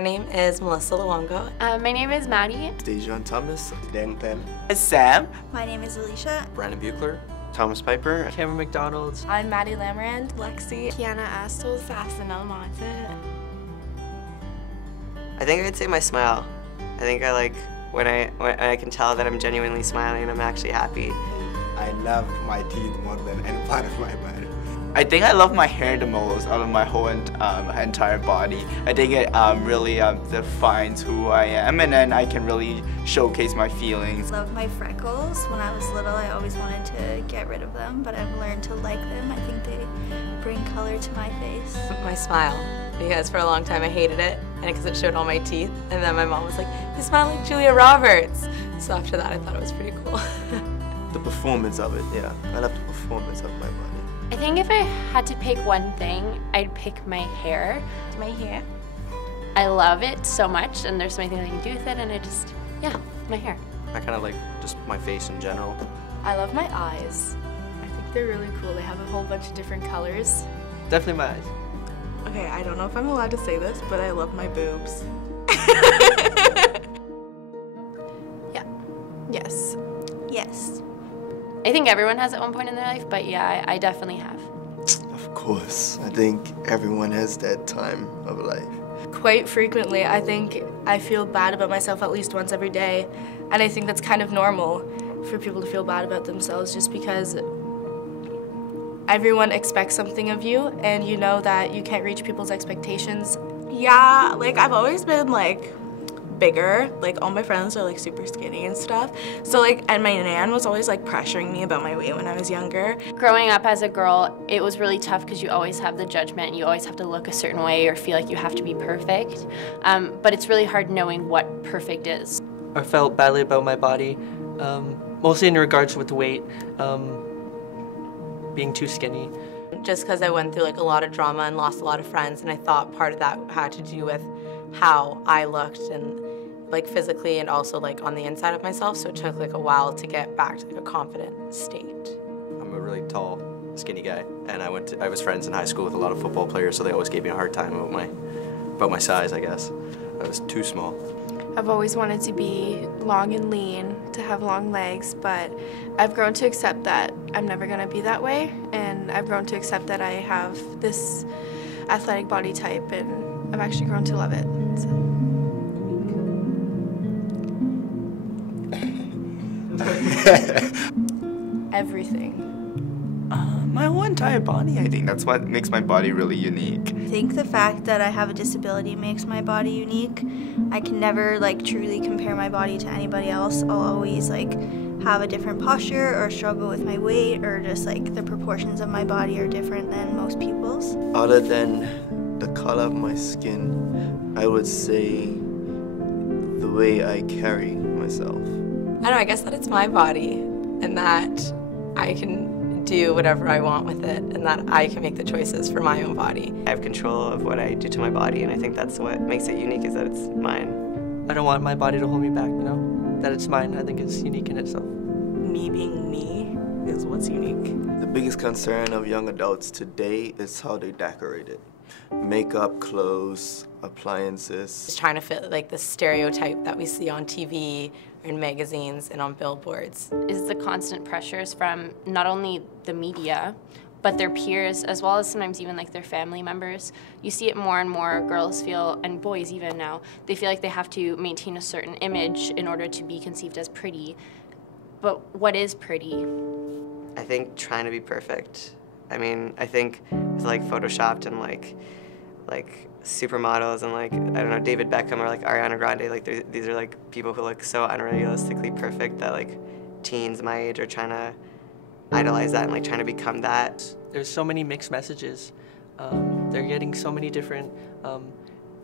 name is Melissa Luongo. My name is Maddie. Dejan Thomas. Dan Ten. Sam. My name is Alicia. Brandon Buchler. Thomas Piper. Cameron McDonald. I'm Maddie Lamrand. Lexi. Kiana Astos. Fastenal Montet. I think I'd say my smile. I think I like when I can tell that I'm genuinely smiling and I'm actually happy. I love my teeth more than any part of my body. I think I love my hair the most out of my whole entire body. I think it really defines who I am, and then I can really showcase my feelings. I love my freckles. When I was little, I always wanted to get rid of them, but I've learned to like them. I think they bring color to my face. My smile, because for a long time I hated it, and because it showed all my teeth, and then my mom was like, "You smile like Julia Roberts." So after that, I thought it was pretty cool. The performance of it, yeah. I love the performance of my body. I think if I had to pick one thing, I'd pick my hair. My hair. I love it so much, and there's so many things I can do with it, and yeah, my hair. I kind of like just my face in general. I love my eyes. I think they're really cool. They have a whole bunch of different colors. Definitely my eyes. Okay, I don't know if I'm allowed to say this, but I love my boobs. Yeah. Yes. Yes. I think everyone has at one point in their life, but yeah, I definitely have. Of course. I think everyone has that time of life. Quite frequently, I think I feel bad about myself at least once every day, and I think that's kind of normal for people to feel bad about themselves just because everyone expects something of you, and you know that you can't reach people's expectations. Yeah, like I've always been like bigger. Like all my friends are like super skinny and stuff. So like, and my nan was always like pressuring me about my weight when I was younger. Growing up as a girl, it was really tough because you always have the judgment and you always have to look a certain way or feel like you have to be perfect. But it's really hard knowing what perfect is. I felt badly about my body, mostly in regards with weight, being too skinny. Just because I went through like a lot of drama and lost a lot of friends, and I thought part of that had to do with how I looked and like physically and also like on the inside of myself, so it took like a while to get back to like a confident state. I'm a really tall, skinny guy, and I was friends in high school with a lot of football players, so they always gave me a hard time about my size, I guess. I was too small. I've always wanted to be long and lean, to have long legs, but I've grown to accept that I'm never going to be that way, and I've grown to accept that I have this athletic body type, and I've actually grown to love it. So. Everything. My whole entire body, I think. That's what makes my body really unique. I think the fact that I have a disability makes my body unique. I can never like truly compare my body to anybody else. I'll always like have a different posture or struggle with my weight, or just like the proportions of my body are different than most people's. Other than the color of my skin, I would say the way I carry myself. I don't know, I guess that it's my body and that I can do whatever I want with it and that I can make the choices for my own body. I have control of what I do to my body, and I think that's what makes it unique, is that it's mine. I don't want my body to hold me back, you know? That it's mine, I think is unique in itself. Me being me is what's unique. The biggest concern of young adults today is how they decorate it. Makeup, clothes, appliances. Just trying to fit like the stereotype that we see on TV or in magazines and on billboards. Is the constant pressures from not only the media, but their peers, as well as sometimes even like their family members. You see it more and more. Girls feel, and boys even now, they feel like they have to maintain a certain image in order to be conceived as pretty. But what is pretty? I think trying to be perfect. I mean, I think it's like photoshopped and like supermodels and like, I don't know, David Beckham or like Ariana Grande, like these are like people who look so unrealistically perfect that like teens my age are trying to idolize that and like trying to become that. There's so many mixed messages. They're getting so many different,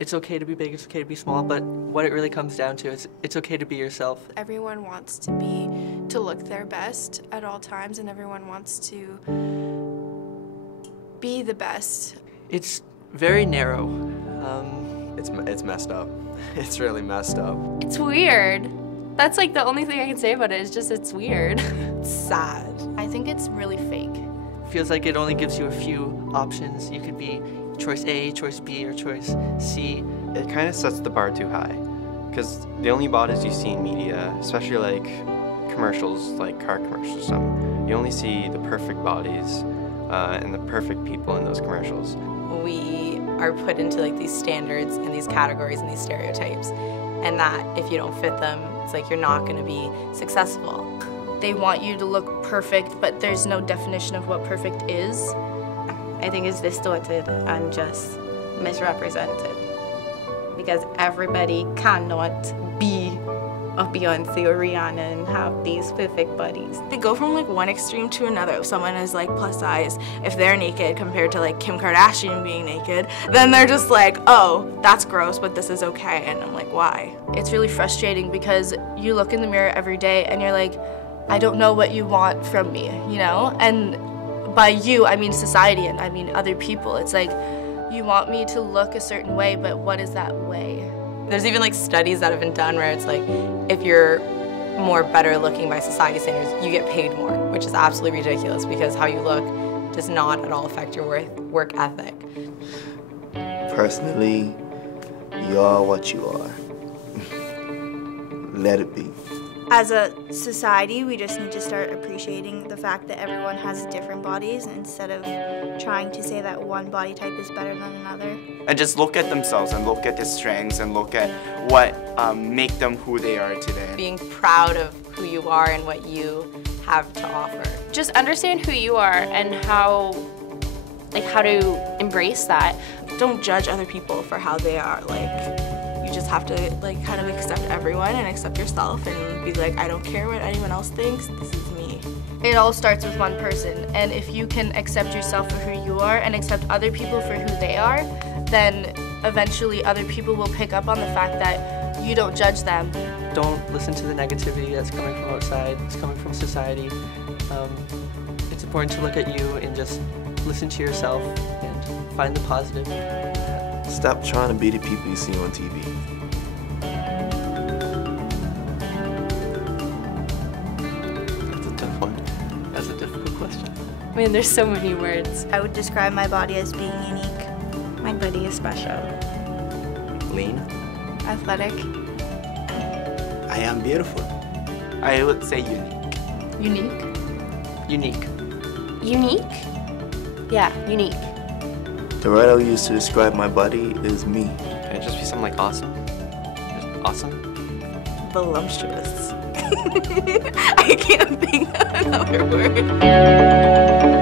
it's okay to be big, it's okay to be small, but what it really comes down to is it's okay to be yourself. Everyone wants to look their best at all times, and everyone wants to be the best. It's very narrow. It's messed up. It's really messed up. It's weird. That's like the only thing I can say about it, is just it's weird. It's sad. I think it's really fake. Feels like it only gives you a few options. You could be choice A, choice B, or choice C, it kind of sets the bar too high, because the only bodies you see in media, especially like commercials, like car commercials or something, you only see the perfect bodies and the perfect people in those commercials. We are put into like these standards and these categories and these stereotypes, and that if you don't fit them, it's like you're not going to be successful. They want you to look perfect, but there's no definition of what perfect is. I think it's distorted and just misrepresented, because everybody cannot be a Beyonce or Rihanna and have these perfect bodies. They go from like one extreme to another. If someone is like plus size, if they're naked compared to like Kim Kardashian being naked, then they're just like, oh, that's gross, but this is okay. And I'm like, why? It's really frustrating because you look in the mirror every day and you're like, I don't know what you want from me, you know? And by you, I mean society and I mean other people. It's like, you want me to look a certain way, but what is that way? There's even like studies that have been done where it's like, if you're more better looking by society standards, you get paid more, which is absolutely ridiculous because how you look does not at all affect your work ethic. Personally, you are what you are. Let it be. As a society, we just need to start appreciating the fact that everyone has different bodies instead of trying to say that one body type is better than another. And just look at themselves and look at their strengths and look at what make them who they are today. Being proud of who you are and what you have to offer. Just understand who you are and how to embrace that. Don't judge other people for how they are. Like, you just have to like kind of accept everyone and accept yourself and be like, I don't care what anyone else thinks, this is me. It all starts with one person, and if you can accept yourself for who you are and accept other people for who they are, then eventually other people will pick up on the fact that you don't judge them. Don't listen to the negativity that's coming from outside, it's coming from society. It's important to look at you and just listen to yourself and find the positive. Stop trying to be the people you see on TV. That's a tough one. That's a difficult question. I mean, there's so many words. I would describe my body as being unique. My body is special. Lean. Athletic. I am beautiful. I would say unique. Unique. Unique. Unique? Yeah, unique. The word I would use to describe my body is me. Can it just be something like awesome? Just awesome? Voluptuous. I can't think of another word.